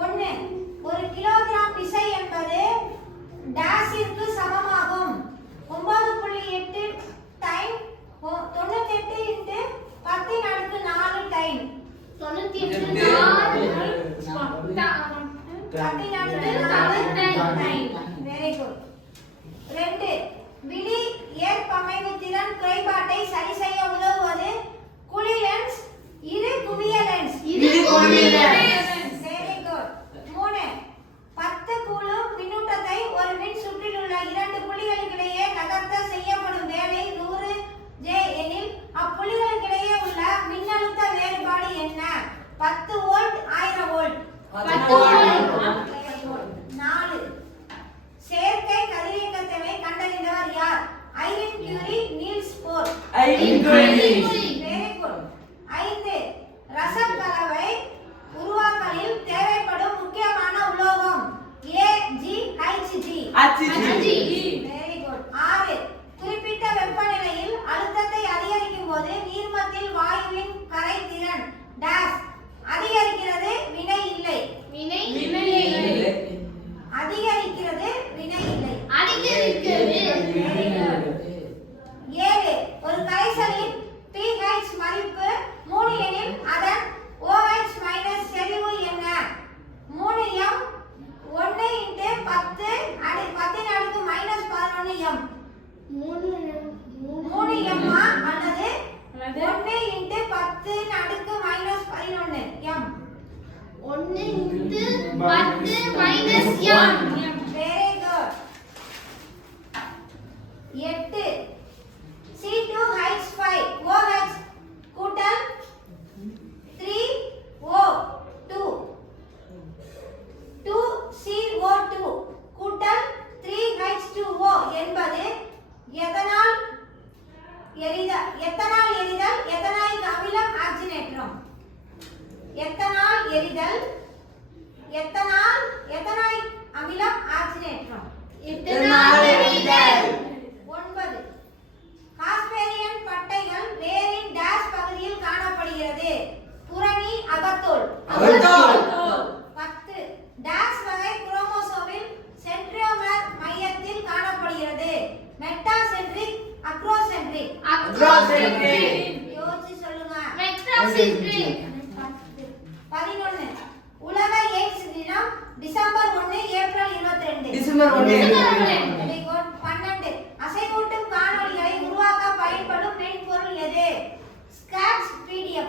ஒன்று, ஒரு கிலோகிராம் விசை என்பது டேஷிற்கு சமமாகும். 9.8 time 98 into 10⁴ time 10⁴ time. Very good. 2, விழி ஏற்பமைவு திறன் குறைபாட்டை சரி செய்ய உதவுவது குழி லென்ஸ், இரு குவிய லென்ஸ். Very good. 3, 10 கூலும் மின்னூட்டத்தை ஒரு மின் சுற்றில் உள்ள 2 புள்ளிகளுக்கிடையே நகர்த்த செய்யப்படும் வேலை 100 J எனில் அப்புள்ளிகளுக்கிடையே உள்ள மின்னழுத்த வேறுபாடு என்ன? 10 வோல்ட் 1000 வோல்ட். 4, செயற்கை கதிரியக்கத்தை கண்டறிந்தவர் யார்? Irene Curie, Niels Bohr. Very good. 5, ரசக்கலவை உருவாக்கலில் தேவைப்படும் முக்கியமான உலோகம் AgHg. Very good. 6, குறிப்பிட்ட வெப்பநிலையில் அழுத்தத்தை அதிகரிக்கும் போது நீர்மத்தில் வாயுவின் கரைதிறன் டேஷ் அதிகரிக்கிறது, வினை இல்லை. அதிகரிக்கிறது, வினை இல்லை. 7, ஒரு கரைசலின் pH மதிப்பு 3 எனில் அதன் OH மைனஸ் செறிவு என்ன? 3m 1 × 10⁻⁻11m 3m அல்லது 1 × 10⁻⁻11m 1 × 10 - m. Very good. 8, C2H5OH கூட்டல் 3O2 2CO2 கூட்டல் 3H2O என்பது எதனால் எரிதல் எத்தனாயிக் அமிலம் ஆக்சிஜனேற்றம். எத்தனாயிக் அமிலம் ஆக்சிஜனேற்றம். 9, காஸ்பேரியன் பட்டைகள் வேரின் டேஷ் பகுதியில் காணப்படுகிறது. புரணி, அகத்தோல். 10, டேஷ் வகை குரோமோசோமில் சென்ட்ரியோமர் மையத்தில் காணப்படுகிறது. Metacentric, acrocentric. யோசிச்சு சொல்லுங்க. 11, உலக எய்ட்ஸ் தினம் டிசம்பர் 1 ஏப்ரல் 22. Very good. 12, அசைவூட்டும் காணொளிகளை உருவாக்க பயன்படும் மென்பொருள் எது? Scratch PDF.